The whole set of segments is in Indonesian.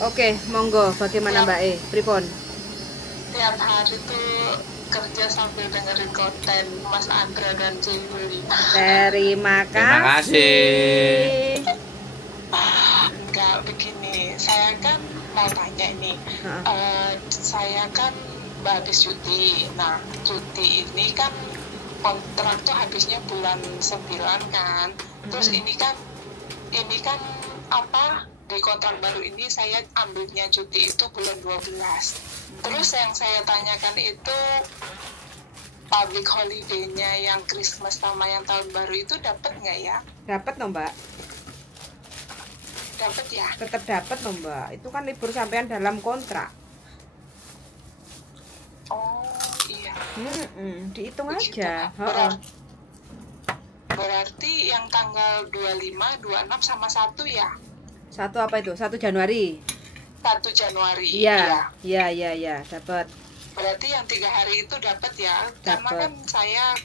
Oke, monggo. Bagaimana Mbak E? Pripun? Tiap hari tuh kerja sambil dengerin konten Mas Andra dan Juli. Terima Terima kasih. kasih. Enggak begini, saya kan mau tanya nih, saya kan habis cuti. Nah, cuti ini kan kontrak tuh habisnya bulan 9 kan. Terus ini kan apa, di kontrak baru ini saya ambilnya cuti itu bulan 12. Terus yang saya tanyakan itu public holiday-nya yang Christmas sama yang tahun baru itu dapat nggak ya? Dapat loh Mbak. Dapat ya? Tetap dapat loh Mbak. Itu kan libur sampean dalam kontrak. Oh iya. Dihitung Begitu. aja. Berarti yang tanggal 25, 26 sama 1 ya? 1 apa itu? 1 Januari. 1 Januari. Iya, dapat. Berarti yang 3 hari itu dapat ya? Karena kan saya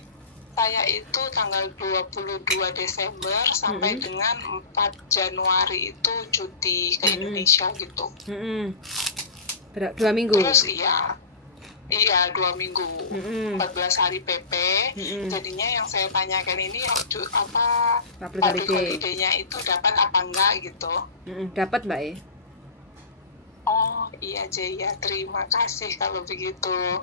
itu tanggal 22 Desember sampai dengan 4 Januari itu cuti ke Indonesia gitu. 2 minggu. Terus iya 2 minggu, 14 hari PP. Jadinya yang saya tanyakan ini apa public holiday-nya itu dapat apa enggak gitu. Dapat Mbak E. Oh iya C, ya terima kasih kalau begitu.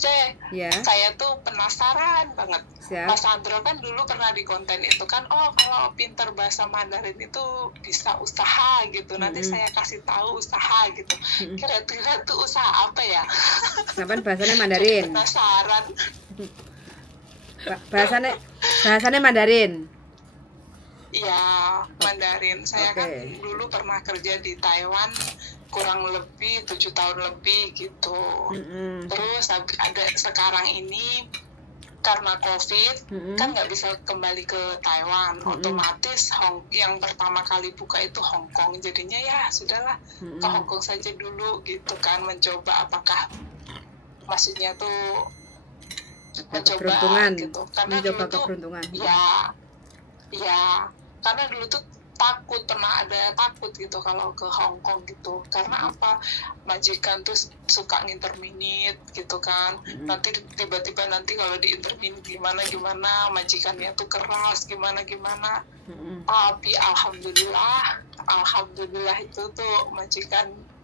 C, Ya. saya tuh penasaran banget. Siap. Mas Andro kan dulu pernah di konten itu kan, oh kalau pinter bahasa Mandarin itu bisa usaha gitu. Nanti saya kasih tahu usaha gitu. Kira-kira tuh usaha apa ya? Sampean bahasanya Mandarin. Penasaran. Bahasanya Mandarin. Iya, Mandarin. Saya kan dulu pernah kerja di Taiwan kurang lebih 7 tahun lebih gitu. Terus ada sekarang ini karena COVID kan nggak bisa kembali ke Taiwan. Otomatis yang pertama kali buka itu Hong Kong. Jadinya ya sudahlah ke Hong Kong saja dulu gitu kan, mencoba apakah maksudnya tuh mencoba gitu. Karena mencoba dulu tuh keberuntungan. Ya, karena dulu tuh pernah ada takut gitu kalau ke Hong Kong gitu. Karena apa, majikan tuh suka nginterminit gitu kan. Nanti tiba-tiba kalau di interminit gimana majikannya tuh keras gimana. Tapi alhamdulillah itu tuh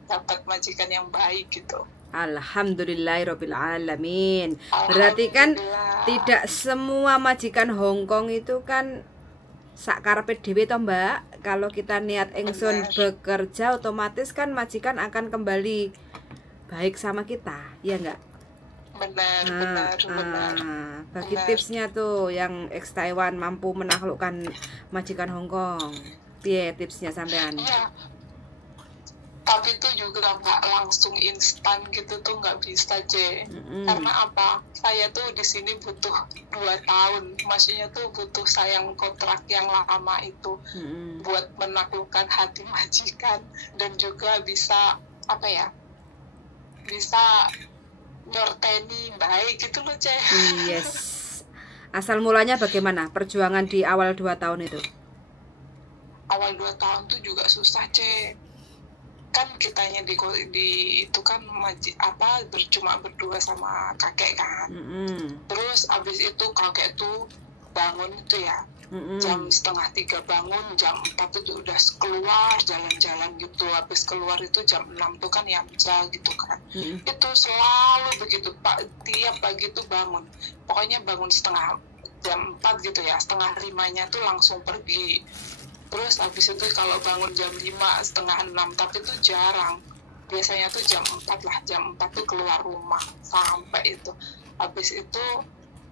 dapat majikan yang baik gitu. Alhamdulillahirobbilalamin. Berarti kan tidak semua majikan Hong Kong itu kan sakarepe dhewe to Mbak. Kalau kita niat ingsun bekerja, otomatis kan majikan akan kembali baik sama kita, ya enggak? Benar. Bagi tipsnya tuh yang ex Taiwan mampu menaklukkan majikan Hong Kong. Piye tipsnya sampean? Iya. Tapi itu juga nggak langsung instan gitu tuh, nggak bisa C. Karena apa? Saya tuh di sini butuh 2 tahun. Maksudnya tuh butuh sayang kontrak yang lama itu buat menaklukkan hati majikan dan juga bisa bisa nyorteni baik gitu loh C. Yes. Asal mulanya bagaimana perjuangan di awal 2 tahun itu? Awal 2 tahun tuh juga susah C. Kan kitanya di itu kan cuma berdua sama kakek kan. Terus abis itu kakek tuh bangun itu ya jam 2:30 bangun, jam 4 itu udah keluar jalan-jalan gitu. Habis keluar itu jam 6 tuh kan yamja gitu kan. Itu selalu begitu Pak, tiap pagi tuh bangun. Pokoknya bangun jam 4 gitu ya, 4:30-nya tuh langsung pergi. Terus habis itu kalau bangun jam 5, 5:30, tapi itu jarang. Biasanya tuh jam 4 lah, jam 4 tuh keluar rumah sampai itu. Habis itu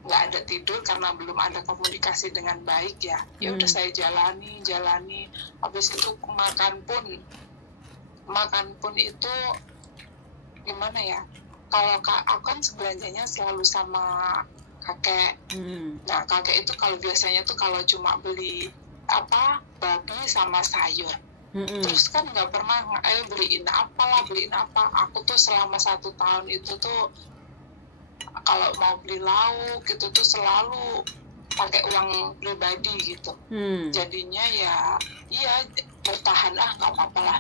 nggak ada tidur karena belum ada komunikasi dengan baik ya. Ya udah saya jalani. Habis itu makan pun itu gimana ya? Kalau aku kan belanjanya selalu sama kakek. Nah kakek itu kalau biasanya tuh kalau cuma beli babi sama sayur, terus kan nggak pernah beliin apa. Aku tuh selama 1 tahun itu tuh kalau mau beli lauk gitu tuh selalu pakai uang pribadi gitu. Jadinya ya bertahan nggak apa-apa lah,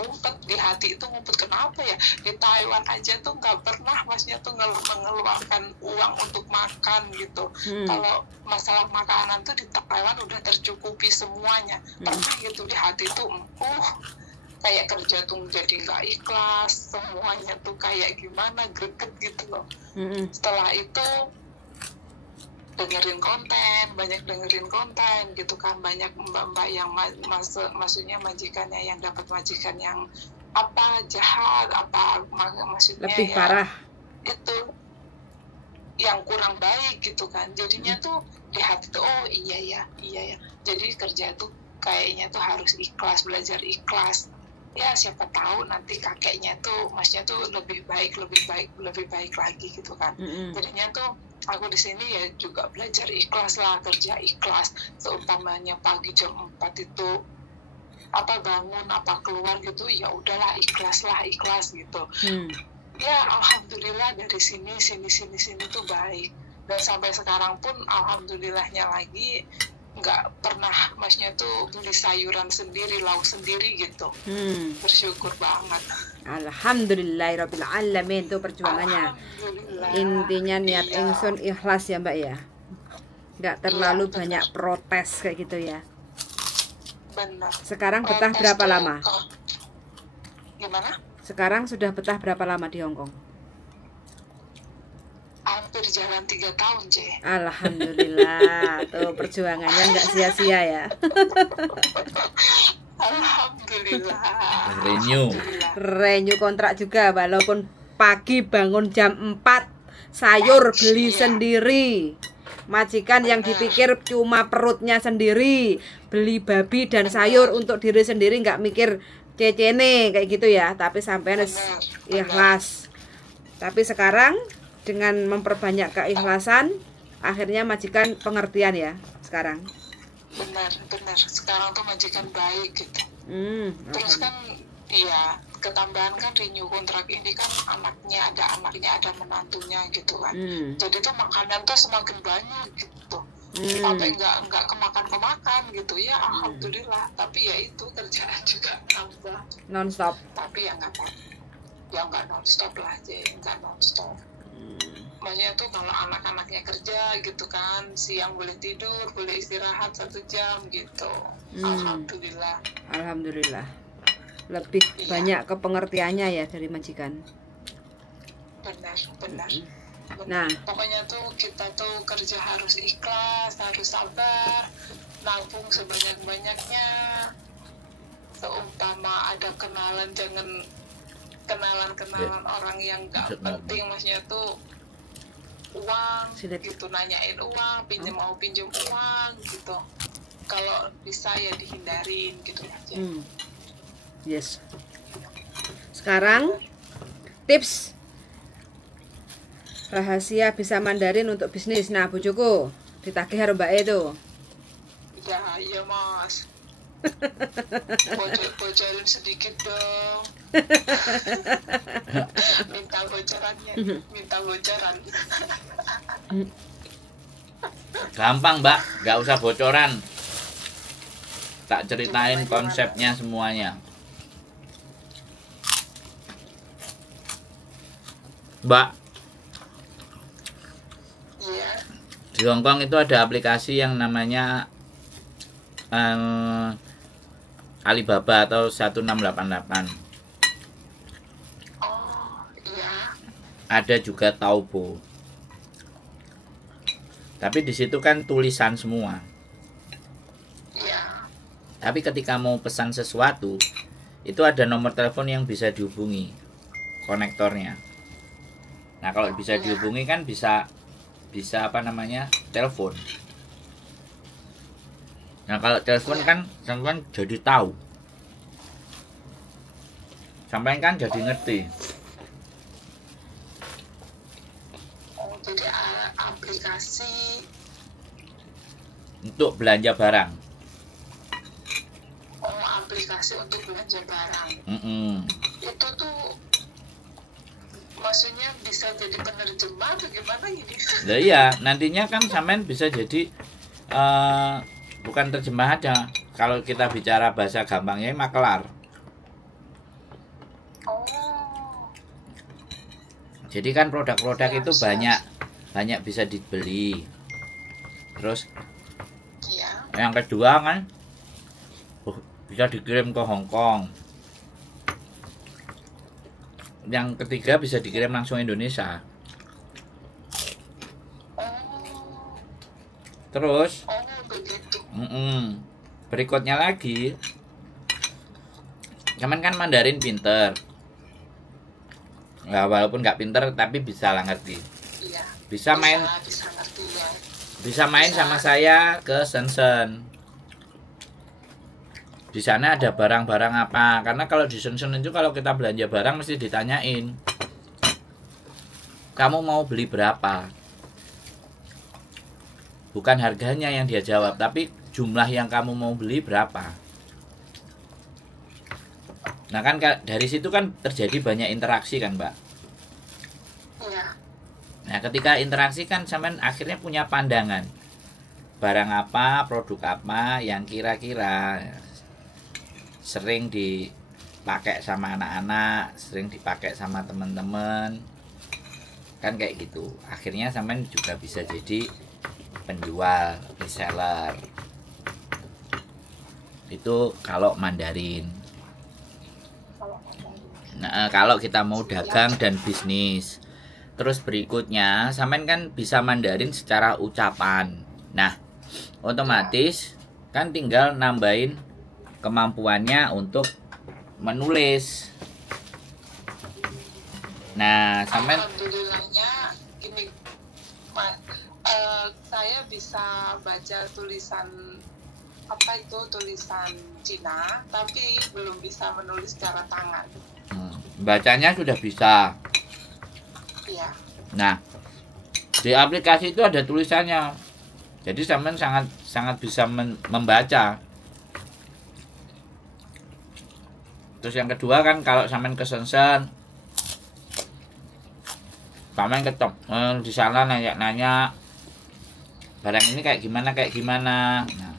ngumpet di hati itu, ngumpet kenapa ya di Taiwan aja tuh nggak pernah masnya tuh mengeluarkan uang untuk makan gitu. Kalau masalah makanan tuh di Taiwan udah tercukupi semuanya. Pernah gitu di hati tuh kayak kerja tuh jadi nggak ikhlas, semuanya tuh kayak gimana, greget gitu loh. Setelah itu dengerin konten, banyak dengerin konten gitu kan, banyak mbak-mbak yang maksudnya majikannya yang dapat majikan yang apa jahat, apa maksudnya lebih ya, parah itu yang kurang baik gitu kan. Jadinya tuh di hati tuh iya ya jadi kerja tuh kayaknya tuh harus ikhlas, belajar ikhlas ya, siapa tahu nanti kakeknya tuh maksudnya tuh lebih baik lagi gitu kan. Jadinya tuh aku di sini ya juga belajar ikhlas lah, kerja ikhlas. Seumpamanya pagi jam 4 itu apa bangun apa keluar gitu, ya udahlah ikhlas gitu. Ya alhamdulillah dari sini tuh baik, dan sampai sekarang pun alhamdulillahnya lagi nggak pernah masnya tuh beli sayuran sendiri, lauk sendiri gitu. Bersyukur banget. Alhamdulillahirabbil alamin. Itu perjuangannya. Intinya niat ingsun ikhlas ya Mbak ya, nggak terlalu banyak protes kayak gitu ya. Benar. Sekarang betah berapa lama? Gimana? Sekarang sudah betah berapa lama di Hongkong? Hampir jalan 3 tahun, C. Alhamdulillah. Tuh perjuangannya nggak sia-sia ya. Alhamdulillah. Renew kontrak juga, walaupun pagi bangun jam 4, sayur beli sendiri. Majikan yang dipikir cuma perutnya sendiri, beli babi dan sayur untuk diri sendiri, nggak mikir cecene kayak gitu ya. Tapi sampai ikhlas. Tapi sekarang dengan memperbanyak keikhlasan, akhirnya majikan pengertian ya sekarang. Benar. Sekarang tuh majikan baik gitu. Terus kan, iya, ketambahan kan renew kontrak ini kan anaknya ada menantunya gitu kan. Jadi tuh makanan tuh semakin banyak gitu. Sampai nggak kemakan gitu ya, alhamdulillah. Tapi ya itu kerjaan juga tambah. Non-stop. Tapi ya nggak non-stop lah aja, nggak non-stop. Maksudnya tuh kalau anak-anaknya kerja gitu kan, siang boleh tidur, boleh istirahat 1 jam gitu. Alhamdulillah. Lebih banyak kepengertiannya ya dari majikan. Benar. Nah, pokoknya tuh kita tuh kerja harus ikhlas, harus sabar, nabung sebanyak-banyaknya. Seumpama ada kenalan, jangan kenalan orang yang gak penting, maksudnya tuh uang gitu, nanyain uang, mau pinjam uang gitu. Kalau bisa ya dihindarin gitu aja. Yes. Sekarang tips rahasia bisa Mandarin untuk bisnis. Nah, bojoku ditagih karo Mbak itu. Ya, iya Mas. Bocorin sedikit dong. minta bocoran. Gampang Mbak, nggak usah bocoran. Tak ceritain konsepnya semuanya. Mbak, Iya. di Hongkong itu ada aplikasi yang namanya Alibaba atau 1688. Oh, iya. Ada juga Taobao. Tapi di situ kan tulisan semua. Iya. Tapi ketika mau pesan sesuatu, itu ada nomor telepon yang bisa dihubungi, konektornya. Nah, kalau bisa dihubungi kan bisa apa namanya? Telepon. Nah, kalau telepon kan sampean jadi tahu. Sampean kan jadi ngerti. Oh, jadi aplikasi Untuk belanja barang. Oh, aplikasi untuk belanja barang. Itu tuh maksudnya bisa jadi penerjemah atau gimana gini? Nah, iya, nantinya kan sampean bisa jadi bukan terjemah aja. Kalau kita bicara bahasa gampangnya makelar. Jadi kan produk-produk itu banyak bisa dibeli. Terus yang kedua kan bisa dikirim ke Hong Kong. Yang ketiga bisa dikirim langsung Indonesia. Terus berikutnya lagi, cuman kan Mandarin pinter. Nggak, walaupun nggak pinter tapi bisa lah ngerti. Bisa main sama saya ke Shenzhen. Di sana ada barang-barang apa? Karena kalau di Shenzhen itu kalau kita belanja barang mesti ditanyain, kamu mau beli berapa? Bukan harganya yang dia jawab, tapi jumlah yang kamu mau beli berapa. Nah kan dari situ kan terjadi banyak interaksi kan Mbak. Nah ketika interaksi kan sampean akhirnya punya pandangan, barang apa, produk apa yang kira-kira sering dipakai sama anak-anak, sering dipakai sama teman-teman, kan kayak gitu. Akhirnya sampean juga bisa jadi penjual, reseller. Itu kalau Mandarin. Nah, kalau kita mau dagang dan bisnis. Terus berikutnya, sampean kan bisa Mandarin secara ucapan. Nah, otomatis kan tinggal nambahin kemampuannya untuk menulis. Nah, sampean saya bisa baca tulisan tulisan Cina, tapi belum bisa menulis secara tangan. Bacanya sudah bisa. Iya. Nah, di aplikasi itu ada tulisannya. Jadi sampean sangat bisa membaca. Terus yang kedua kan kalau sampean ke Shenzhen, sampean di sana nanya barang ini kayak gimana. Nah,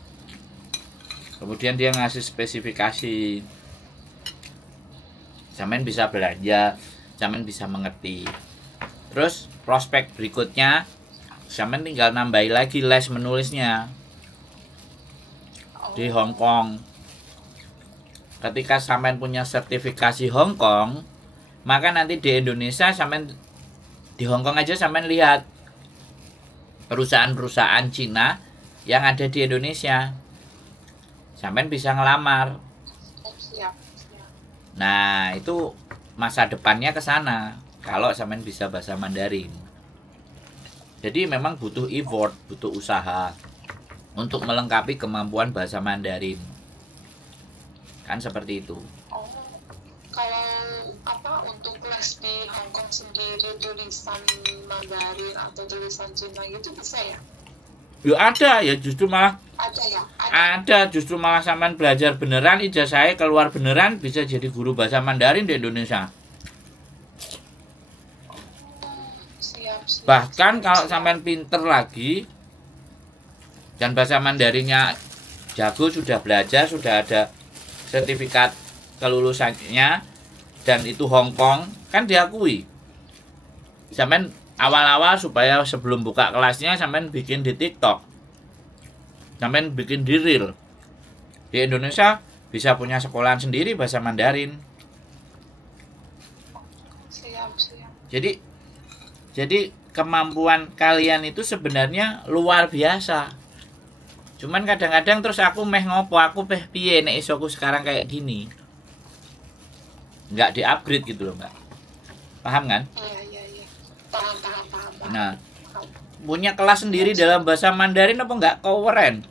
kemudian dia ngasih spesifikasi, sampean bisa belanja, sampean bisa mengerti. Terus prospek berikutnya, sampean tinggal nambahin lagi les menulisnya di Hong Kong. Ketika sampean punya sertifikasi Hong Kong, maka nanti di Indonesia sampean di Hong Kong aja sampean lihat perusahaan-perusahaan Cina yang ada di Indonesia, sampean bisa ngelamar. Nah, itu masa depannya ke sana kalau sampean bisa bahasa Mandarin. Jadi memang butuh effort, butuh usaha untuk melengkapi kemampuan bahasa Mandarin. Kan seperti itu. Kalau untuk les di Hong Kong sendiri tulisan Mandarin atau tulisan Cina gitu bisa ya? Ya ada, ya justru malah ada ya? Ada, justru malah sampean belajar beneran, ijazahnya keluar beneran, bisa jadi guru bahasa Mandarin di Indonesia. Siap. Bahkan kalau sampean pinter lagi dan bahasa Mandarinnya jago, sudah belajar, sudah ada sertifikat kelulusannya, dan itu Hong Kong, kan diakui. Sampean awal-awal supaya sebelum buka kelasnya sampean bikin di TikTok, sampean bikin di Reel. Di Indonesia bisa punya sekolahan sendiri bahasa Mandarin. Siap. Jadi kemampuan kalian itu sebenarnya luar biasa. Cuman kadang-kadang terus aku piye nek iso aku sekarang kayak gini. Nggak di-upgrade gitu loh, Mbak. Paham kan? Iya. Paham. Nah, punya kelas sendiri dalam bahasa Mandarin apa nggak keren?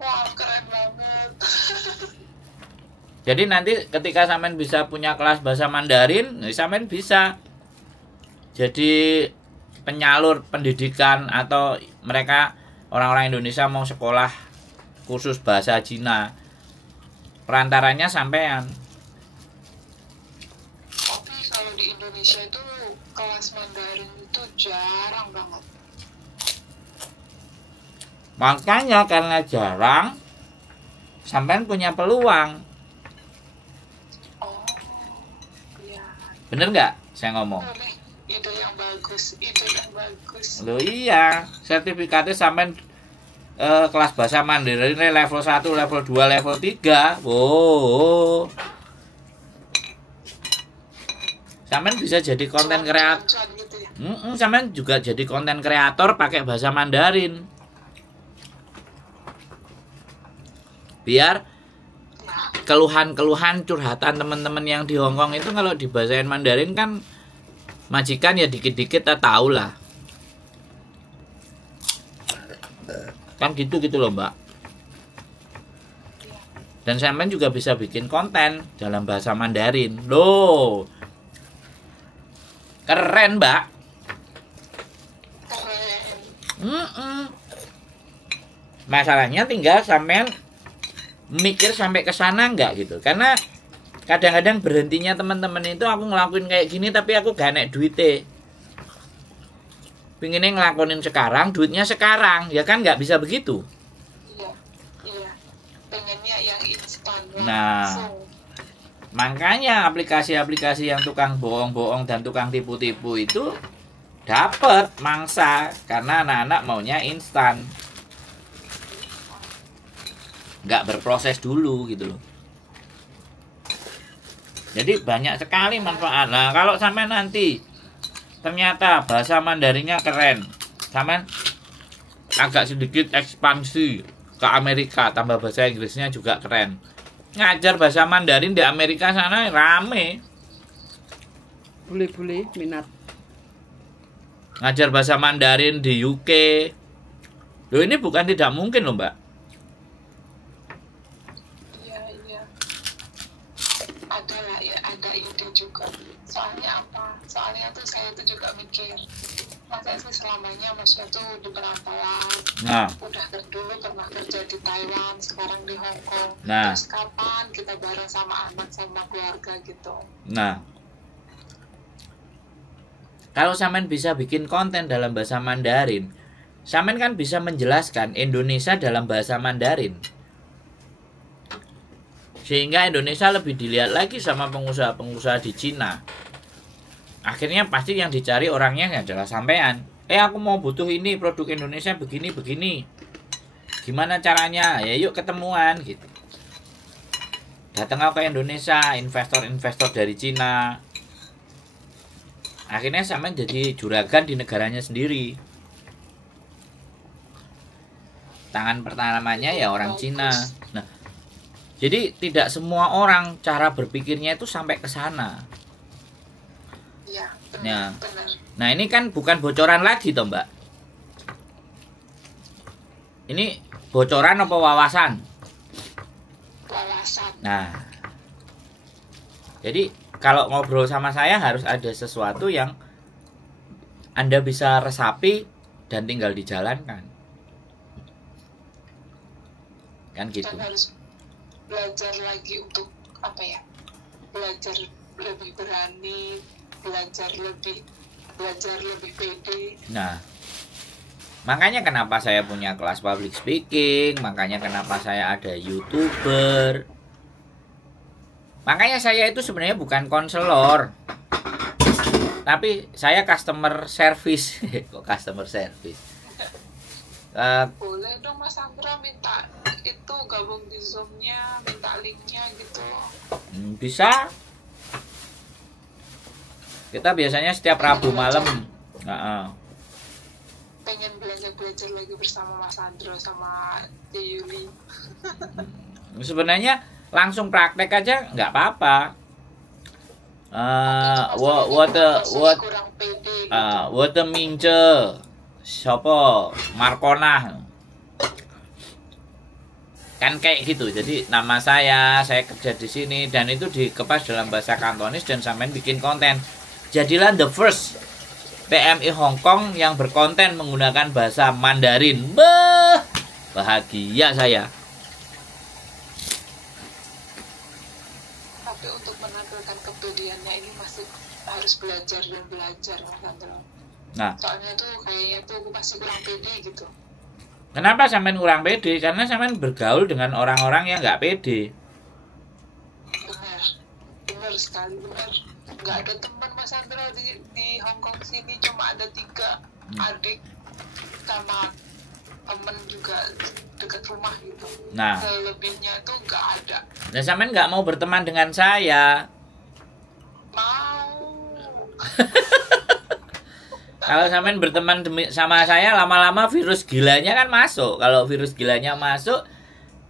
Wah, keren banget. Jadi nanti ketika sampean bisa punya kelas bahasa Mandarin, sampean bisa jadi penyalur pendidikan, atau mereka orang-orang Indonesia mau sekolah khusus bahasa Cina, perantaranya sampean. Tapi kalau di Indonesia itu kelas Mandarin itu jarang banget. Makanya karena jarang, sampean punya peluang. Oh, iya. Bener nggak? saya ngomong. Ide yang bagus. Loh iya, sertifikatnya sampean kelas bahasa Mandarin level 1, level 2, level 3. Oh. Sampean bisa jadi konten kreator. Gitu ya? Sampean juga jadi konten kreator pakai bahasa Mandarin. Biar keluhan-keluhan curhatan teman-teman yang di Hongkong itu kalau dibahasain Mandarin kan majikan ya dikit-dikit tak tahu lah. Kan gitu loh Mbak. Dan sampean juga bisa bikin konten dalam bahasa Mandarin. Loh. Keren Mbak. Keren. Masalahnya tinggal sampean mikir sampai ke sana enggak gitu. Karena kadang-kadang berhentinya teman-teman itu aku ngelakuin kayak gini tapi aku gak nek duitnya. Pinginnya ngelakuin sekarang, duitnya sekarang, ya kan nggak bisa begitu. Iya. Pengennya yang instan. Nah, makanya aplikasi-aplikasi yang tukang bohong-bohong dan tukang tipu-tipu itu dapat mangsa karena anak-anak maunya instan, nggak berproses dulu gitu loh. Jadi banyak sekali manfaat. Nah, kalau sampai nanti ternyata bahasa Mandarinnya keren, sampai agak sedikit ekspansi ke Amerika, tambah bahasa Inggrisnya juga keren. Ngajar bahasa Mandarin di Amerika sana rame. Boleh minat. Ngajar bahasa Mandarin di UK. Loh ini bukan tidak mungkin loh Mbak. Iya. Ada lah ya, ada ide juga. Soalnya apa? Soalnya tuh saya tuh juga mikir, masa sih selamanya maksudnya tuh di perantauan. Nah. Udah dulu pernah kerja di Taiwan, sekarang di Hong Kong. Nah. Terus kapan kita bareng sama anak sama keluarga gitu? Nah. Kalau sampean bisa bikin konten dalam bahasa Mandarin, sampean kan bisa menjelaskan Indonesia dalam bahasa Mandarin. Sehingga Indonesia lebih dilihat lagi sama pengusaha-pengusaha di Cina. Akhirnya pasti yang dicari orangnya adalah sampean. Aku mau butuh ini, produk Indonesia begini. Gimana caranya? Ya yuk ketemuan gitu. Datang ke Indonesia, investor-investor dari Cina. Akhirnya sampean jadi juragan di negaranya sendiri. Tangan pertamanya ya orang Cina. Nah, jadi tidak semua orang cara berpikirnya itu sampai ke sana. Iya, Ya. benar. Nah, ini kan bukan bocoran lagi toh, Mbak. Ini bocoran apa wawasan? Wawasan. Nah. Jadi kalau ngobrol sama saya harus ada sesuatu yang Anda bisa resapi dan tinggal dijalankan. Kan gitu. Dan harus belajar lagi untuk apa ya? Belajar lebih berani, belajar lebih pede. Nah, makanya kenapa saya punya kelas public speaking, makanya kenapa saya ada YouTuber. Makanya saya itu sebenarnya bukan konselor, tapi saya customer service. Kok customer service? Boleh dong Mas Andra minta itu gabung di Zoom-nya, minta link-nya gitu. Bisa. Kita biasanya setiap Rabu malam. Pengen belajar lagi bersama Mas Andra sama Yuli. Sebenarnya langsung praktek aja nggak apa-apa. What Mince, siapa Markona, kan kayak gitu. Jadi nama saya kerja di sini dan itu dikemas dalam bahasa Kantonis dan sampean bikin konten. Jadilah the first PMI Hong Kong yang berkonten menggunakan bahasa Mandarin. Bahagia saya. Tapi untuk menampilkan kepedeannya ini masih harus belajar Mas Andra. Nah, soalnya tuh kayaknya tuh masih kurang pede gitu. Kenapa sampean kurang pede? Karena sampean bergaul dengan orang-orang yang nggak pede. Benar benar sekali, benar. Nggak ada teman Mas Andra di Hong Kong sini, cuma ada 3 adik sama temen juga dekat rumah gitu. Nah, selebihnya tuh nggak ada. Nah, sampean nggak mau berteman dengan saya? Mau. Kalau sampean berteman sama saya, lama-lama virus gilanya kan masuk. Kalau virus gilanya masuk,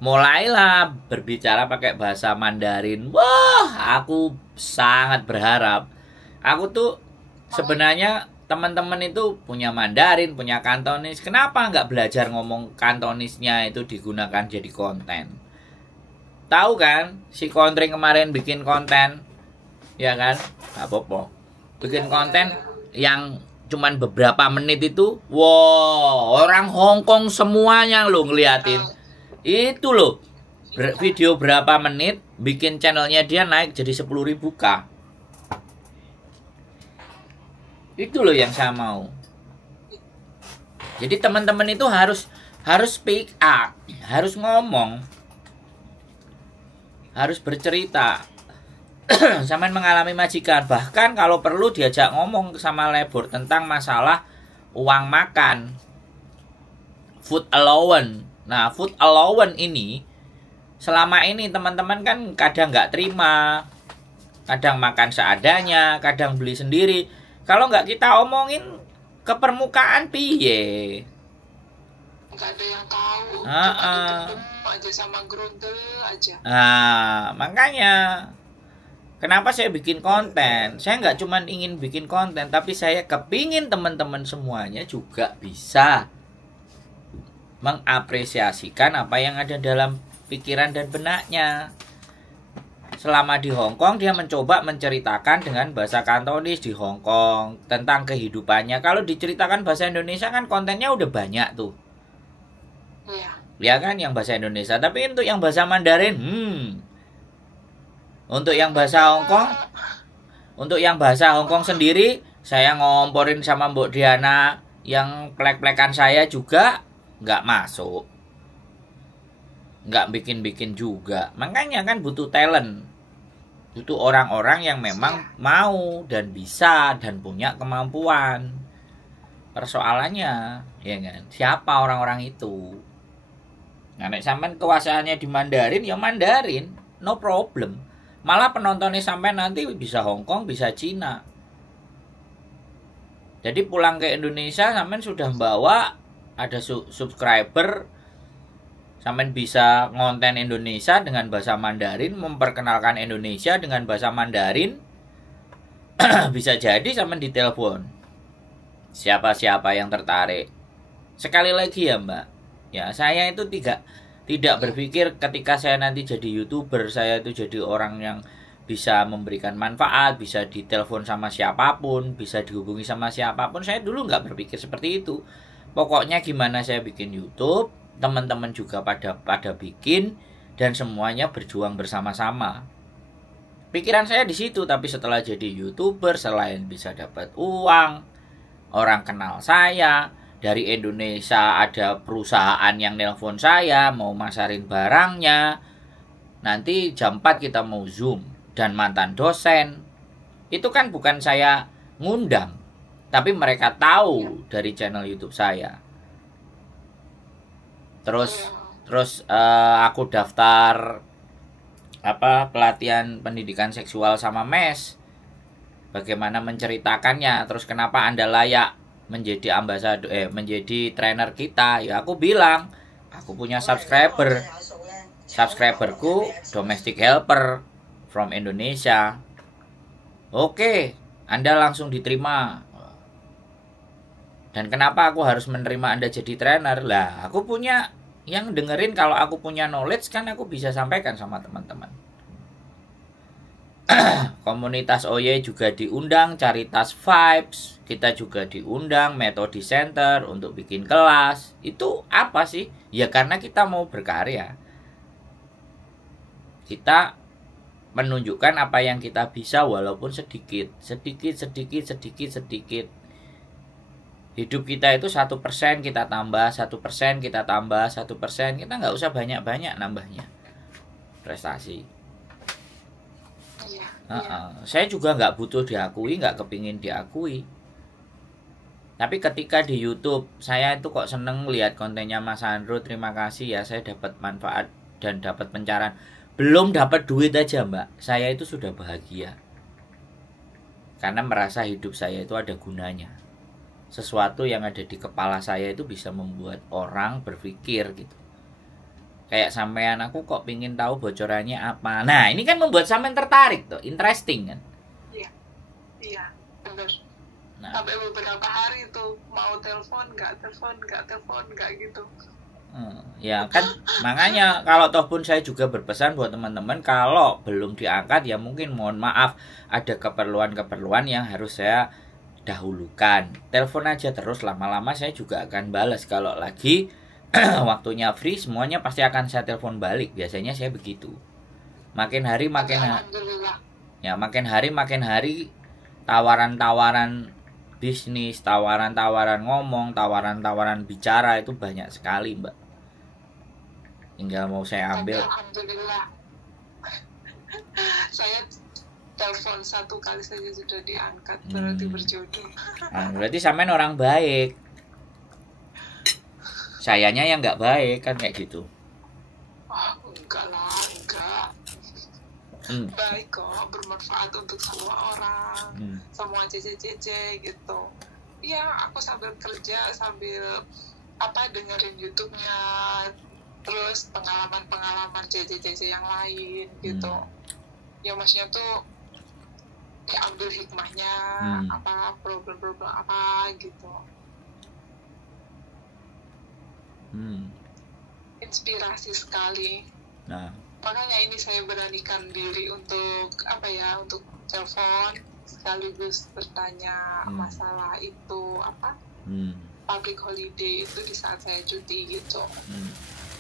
mulailah berbicara pakai bahasa Mandarin. Wah, aku sangat berharap. Aku tuh sebenarnya teman-teman itu punya Mandarin, punya Kantonis. Kenapa nggak belajar ngomong Kantonisnya itu digunakan jadi konten? Tahu kan, si Kontring kemarin bikin konten, ya kan? Nggak apa-apa. Bikin konten yang cuman beberapa menit itu, wow, orang Hong Kong semuanya lo ngeliatin. Itu loh, video berapa menit, bikin channelnya dia naik jadi 10.000K. Itu loh yang saya mau. Jadi teman-teman itu harus speak up, harus ngomong, harus bercerita. Sampean mengalami majikan, bahkan kalau perlu diajak ngomong sama lebur tentang masalah uang makan, food allowance. Nah, food allowance ini selama ini teman-teman kan kadang nggak terima, kadang makan seadanya, kadang beli sendiri. Kalau nggak kita omongin ke permukaan piye? Nggak ada yang tahu. Aja sama grundel aja. Nah, makanya kenapa saya bikin konten? Saya nggak cuma ingin bikin konten, tapi saya kepingin teman-teman semuanya juga bisa mengapresiasikan apa yang ada dalam pikiran dan benaknya. Selama di Hong Kong, dia mencoba menceritakan dengan bahasa Kantonis di Hong Kong tentang kehidupannya. Kalau diceritakan bahasa Indonesia kan kontennya udah banyak tuh. Ya kan, yang bahasa Indonesia. Tapi untuk yang bahasa Mandarin, untuk yang bahasa Hong Kong sendiri, saya ngomporin sama Mbok Diana yang plek-plekan saya juga nggak masuk, nggak bikin juga. Makanya kan butuh talent, butuh orang-orang yang memang mau dan bisa dan punya kemampuan. Persoalannya, ya kan, siapa orang-orang itu? Nah, nek sampean kuasaannya di Mandarin, ya Mandarin, no problem. Malah penontonnya sampean nanti bisa Hong Kong, bisa Cina. Jadi pulang ke Indonesia, sampean sudah bawa ada subscriber, sampean bisa ngonten Indonesia dengan bahasa Mandarin, memperkenalkan Indonesia dengan bahasa Mandarin. Bisa jadi sampean ditelepon. Siapa-siapa yang tertarik. Sekali lagi ya Mbak, ya saya itu tidak berpikir ketika saya nanti jadi YouTuber, saya itu jadi orang yang bisa memberikan manfaat, bisa ditelepon sama siapapun, bisa dihubungi sama siapapun. Saya dulu nggak berpikir seperti itu. Pokoknya gimana saya bikin YouTube, teman-teman juga pada bikin, dan semuanya berjuang bersama-sama. Pikiran saya di situ. Tapi setelah jadi YouTuber, selain bisa dapat uang, orang kenal saya dari Indonesia, ada perusahaan yang nelpon saya mau masarin barangnya, nanti jam 4 kita mau Zoom, dan mantan dosen. Itu kan bukan saya ngundang, tapi mereka tahu dari channel YouTube saya. Terus aku daftar pelatihan pendidikan seksual sama MES. Bagaimana menceritakannya? Terus kenapa Anda layak menjadi ambasador, menjadi trainer kita? Ya aku bilang, aku punya subscriberku domestic helper from Indonesia. Oke, Anda langsung diterima. Dan kenapa aku harus menerima Anda jadi trainer? Lah, aku punya yang dengerin, kalau aku punya knowledge kan aku bisa sampaikan sama teman-teman. Komunitas OY juga diundang, Caritas Vibes, kita juga diundang, Metode Center untuk bikin kelas. Itu apa sih? Ya karena kita mau berkarya. Kita menunjukkan apa yang kita bisa walaupun sedikit. Hidup kita itu 1% kita tambah, 1% kita tambah, 1%. Kita nggak usah banyak-banyak nambahnya prestasi. Iya. Iya. Saya juga nggak butuh diakui, nggak kepingin diakui. Tapi ketika di YouTube saya itu kok seneng lihat kontennya Mas Andro, terima kasih ya, saya dapat manfaat dan dapat pencerahan. Belum dapat duit aja Mbak, saya itu sudah bahagia. Karena merasa hidup saya itu ada gunanya. Sesuatu yang ada di kepala saya itu bisa membuat orang berpikir gitu. Kayak sampean, aku kok pingin tahu bocorannya apa. Nah ini kan membuat sampean tertarik tuh, interesting kan. Iya benar. Nah, sampai beberapa hari tuh mau telepon nggak gitu. Ya kan, makanya kalau toh pun saya juga berpesan buat teman-teman, kalau belum diangkat ya mungkin mohon maaf, ada keperluan-keperluan yang harus saya dahulukan. Telepon aja terus, lama-lama saya juga akan balas. Kalau lagi waktunya free, semuanya pasti akan saya telepon balik. Biasanya saya begitu. Makin hari makin hari tawaran-tawaran bisnis, tawaran-tawaran ngomong, tawaran-tawaran bicara itu banyak sekali Mbak. Tinggal mau saya ambil. Alhamdulillah. Saya telepon 1 kali saja sudah diangkat, berarti berjodoh. Berarti sampean orang baik. Sayanya yang nggak baik kan kayak gitu. Enggak lah, enggak. Baik kok, bermanfaat untuk semua orang, semua cece gitu. Ya, aku sambil kerja, sambil dengerin YouTube-nya, terus pengalaman cece yang lain gitu. Ya maksudnya tuh ya ambil hikmahnya, problem-problem apa gitu. Inspirasi sekali. Makanya ini saya beranikan diri untuk untuk telepon sekaligus bertanya masalah itu public holiday itu di saat saya cuti gitu.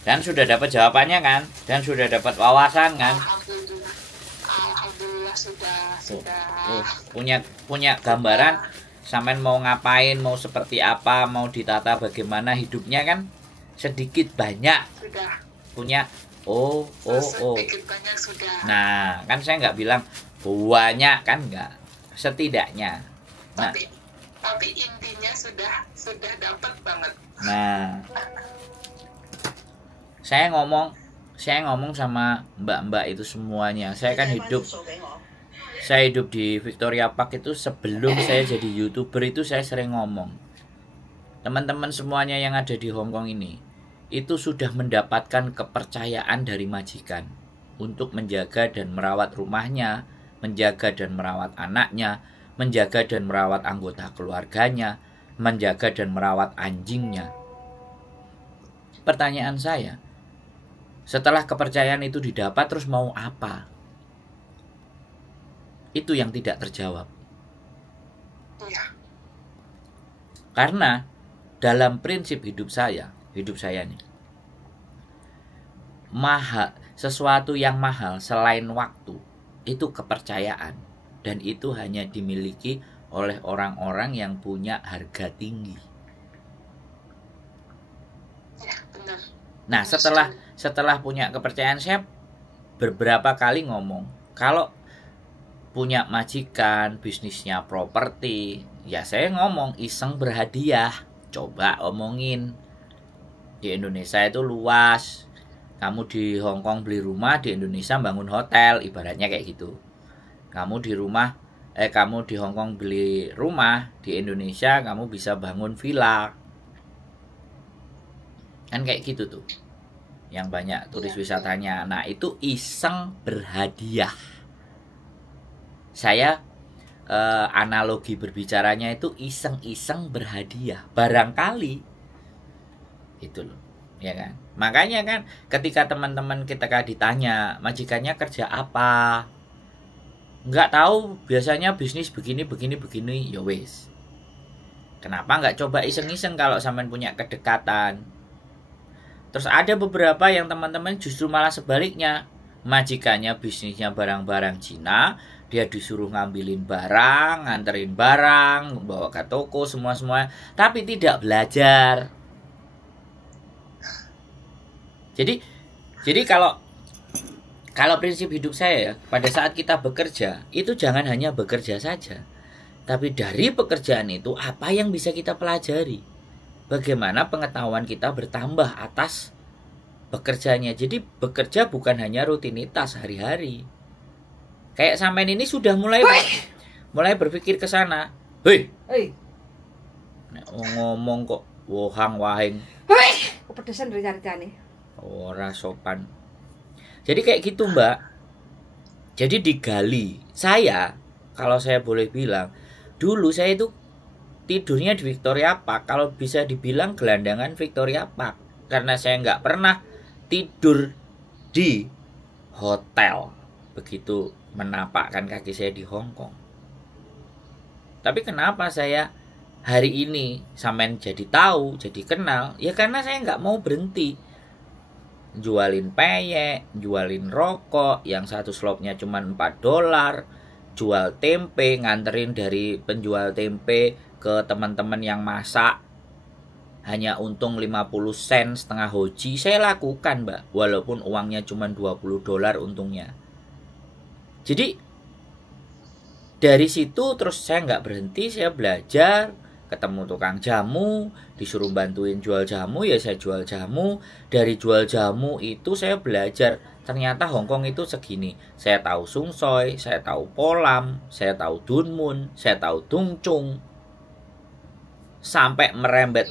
Dan sudah dapat jawabannya kan, dan sudah dapat wawasan kan. Alhamdulillah sudah. Punya gambaran sampean mau ngapain, mau seperti apa, mau ditata bagaimana hidupnya kan, sedikit banyak sudah punya. Sedikit banyak sudah. Nah, kan saya nggak bilang banyak kan, nggak, setidaknya. Tapi intinya sudah dapat banget. Nah, saya ngomong sama mbak-mbak itu semuanya. Saya kan hidup di Victoria Park itu sebelum saya jadi YouTuber itu saya sering ngomong. Teman-teman semuanya yang ada di Hong Kong ini itu sudah mendapatkan kepercayaan dari majikan untuk menjaga dan merawat rumahnya, menjaga dan merawat anaknya, menjaga dan merawat anggota keluarganya, menjaga dan merawat anjingnya. Pertanyaan saya, setelah kepercayaan itu didapat terus mau apa? Itu yang tidak terjawab. Karena dalam prinsip hidup saya nih, mahal, sesuatu yang mahal selain waktu itu kepercayaan, dan itu hanya dimiliki oleh orang-orang yang punya harga tinggi. Nah, setelah punya kepercayaan, saya beberapa kali ngomong, kalau punya majikan, bisnisnya properti, ya saya ngomong iseng berhadiah. Coba omongin, di Indonesia itu luas, kamu di Hong Kong beli rumah, di Indonesia bangun hotel, ibaratnya kayak gitu. Kamu di Hong Kong beli rumah, di Indonesia kamu bisa bangun villa. Kan kayak gitu tuh, yang banyak turis wisatanya. Nah, itu iseng berhadiah. Saya analogi berbicaranya itu iseng-iseng berhadiah. Barangkali itu loh, ya kan? Makanya kan ketika teman-teman kita ditanya majikannya kerja apa, nggak tahu, biasanya bisnis begini, ya wes. Kenapa nggak coba iseng-iseng kalau sampean punya kedekatan? Terus ada beberapa yang teman-teman justru malah sebaliknya, majikannya bisnisnya barang-barang Cina, dia disuruh ngambilin barang, nganterin barang, bawa ke toko semua, tapi tidak belajar. Jadi Kalau prinsip hidup saya, pada saat kita bekerja, itu jangan hanya bekerja saja. Tapi dari pekerjaan itu, apa yang bisa kita pelajari? Bagaimana pengetahuan kita bertambah atas bekerjanya. Jadi bekerja bukan hanya rutinitas hari-hari. Kayak sampean ini sudah mulai berpikir ke sana. Hei. Ngomong kok wohang wahing. Kepedesan dari carane. Ora sopan. Jadi kayak gitu, Mbak. Jadi digali. Saya, kalau saya boleh bilang, dulu saya itu tidurnya di Victoria Park. Kalau bisa dibilang gelandangan Victoria Park. Karena saya nggak pernah tidur di hotel. Begitu menapakkan kaki saya di Hong Kong. Tapi kenapa saya hari ini sampean jadi tahu, jadi kenal? Ya karena saya nggak mau berhenti. Jualin peyek, jualin rokok, yang satu slopnya cuma $4, jual tempe, nganterin dari penjual tempe ke teman-teman yang masak, hanya untung 50 sen setengah hoji. Saya lakukan, Mbak, walaupun uangnya cuma $20 untungnya. Jadi dari situ terus saya nggak berhenti, saya belajar. Ketemu tukang jamu, disuruh bantuin jual jamu, ya saya jual jamu. Dari jual jamu itu saya belajar, ternyata Hong Kong itu segini. Saya tahu Sung Soi, saya tahu Polam, saya tahu Dun Mun, saya tahu Tung Chung. Sampai merembet.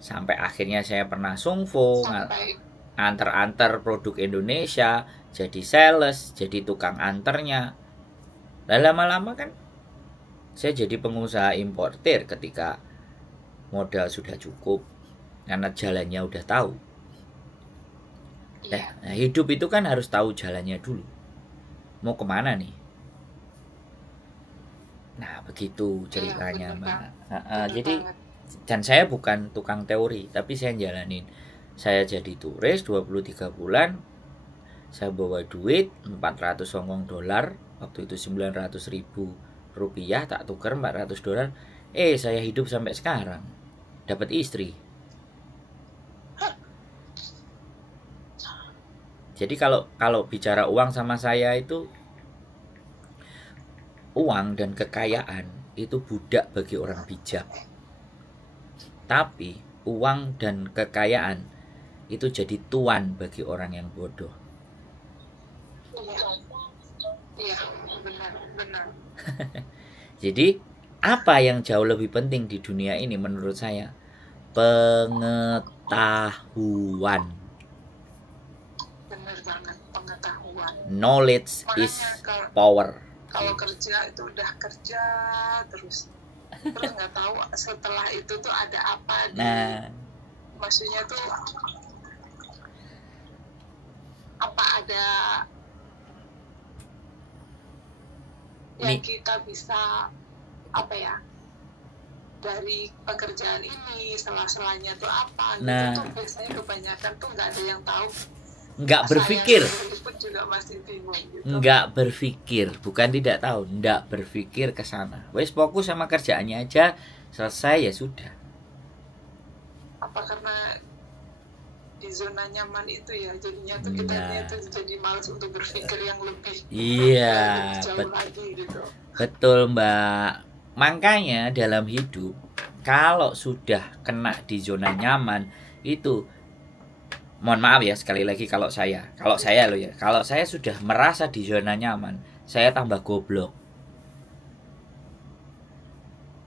Sampai akhirnya saya pernah Sung Fo, antar produk Indonesia, jadi sales, jadi tukang anternya. Nah, lama-lama kan saya jadi pengusaha importir ketika modal sudah cukup, karena jalannya udah tahu. Nah, hidup itu kan harus tahu jalannya dulu. Mau kemana nih? Nah, begitu ceritanya, Mbak. Jadi, dan saya bukan tukang teori, tapi saya jalanin. Saya jadi turis 23 bulan. Saya bawa duit 400 Hong Kong dolar. Waktu itu 900.000 rupiah, tak tuker $400. Saya hidup sampai sekarang. Dapat istri. Jadi kalau bicara uang sama saya itu, uang dan kekayaan itu budak bagi orang bijak. Tapi uang dan kekayaan itu jadi tuan bagi orang yang bodoh. Iya, benar. Jadi apa yang jauh lebih penting di dunia ini menurut saya? Pengetahuan. Benar banget, pengetahuan. Knowledge is power. Kalau kerja itu udah kerja terus nggak tahu setelah itu tuh ada apa. Maksudnya tuh apa ada yang kita bisa dari pekerjaan ini, sela-selanya tuh apa gitu tuh biasanya kebanyakan tuh nggak ada yang tahu. Nggak berpikir. Juga masih bingung gitu. Nggak berpikir, bukan tidak tahu, nggak berpikir ke sana. Wes fokus sama kerjaannya aja, selesai ya sudah. Apa karena di zona nyaman itu ya, jadinya tuh kita tuh jadi malas untuk berpikir yang lebih jauh lagi gitu. Betul, Mbak. Makanya dalam hidup, kalau sudah kena di zona nyaman itu, mohon maaf ya sekali lagi kalau saya loh ya, kalau saya sudah merasa di zona nyaman, saya tambah goblok.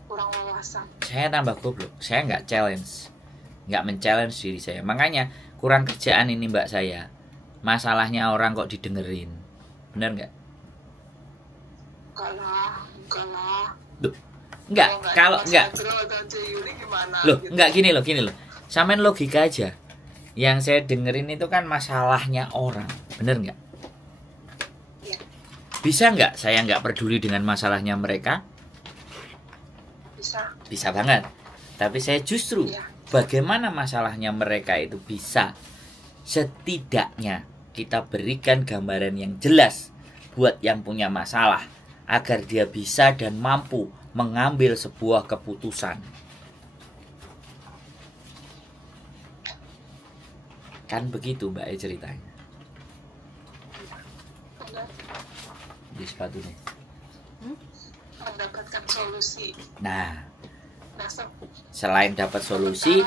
Kurang wawasan. Saya tambah goblok. Saya nggak men-challenge diri saya. Makanya kurang kerjaan ini Mbak saya. Masalahnya orang kok didengerin. Bener nggak? Enggak lah. Enggak, kalau enggak. Loh, gitu. enggak gini loh. Samain logika aja. Yang saya dengerin itu kan masalahnya orang. Bener nggak? Ya. Bisa nggak saya nggak peduli dengan masalahnya mereka? Bisa banget. Tapi saya justru bagaimana masalahnya mereka itu bisa, setidaknya kita berikan gambaran yang jelas buat yang punya masalah, agar dia bisa dan mampu mengambil sebuah keputusan. Kan begitu Mbak ceritanya. Di sepatu nih. Mendapatkan solusi. Nah, selain dapat solusi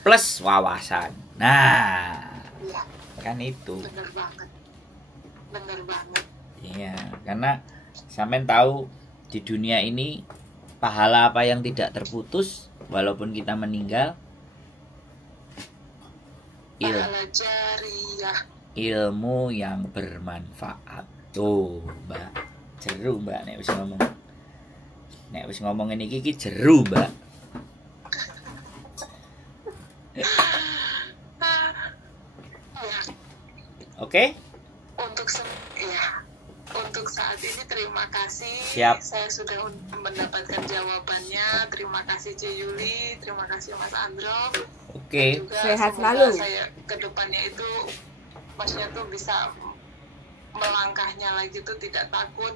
plus wawasan. Nah, ya, kan itu. Bener banget. Iya, karena sampean tahu di dunia ini pahala apa yang tidak terputus walaupun kita meninggal? Pahala jariah. Ilmu yang bermanfaat. Tuh, Mbak. Jeru, Mbak, nek wis ngomong. Nek wis ngomong ini iki jeru, Mbak. Oke? Untuk saat ini terima kasih. Siap. Saya sudah mendapatkan jawabannya. Terima kasih C. Yuli, terima kasih Mas Andro. Oke. Sehat selalu. Saya kedepannya itu maksudnya tuh bisa melangkahnya lagi tuh tidak takut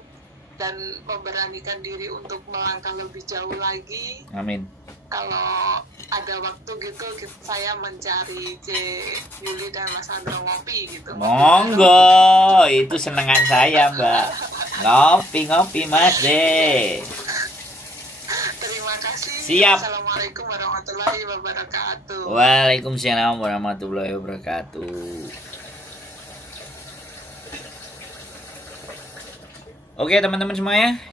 dan memberanikan diri untuk melangkah lebih jauh lagi. Amin. Kalau ada waktu gitu saya mencari C. Yuli dan Mas Andro ngopi gitu. Monggo, itu senengan saya, Mbak. Ngopi Mas deh. Terima kasih. Siap. Assalamualaikum warahmatullahi wabarakatuh. Waalaikumsalam warahmatullahi wabarakatuh. Oke teman-teman semuanya,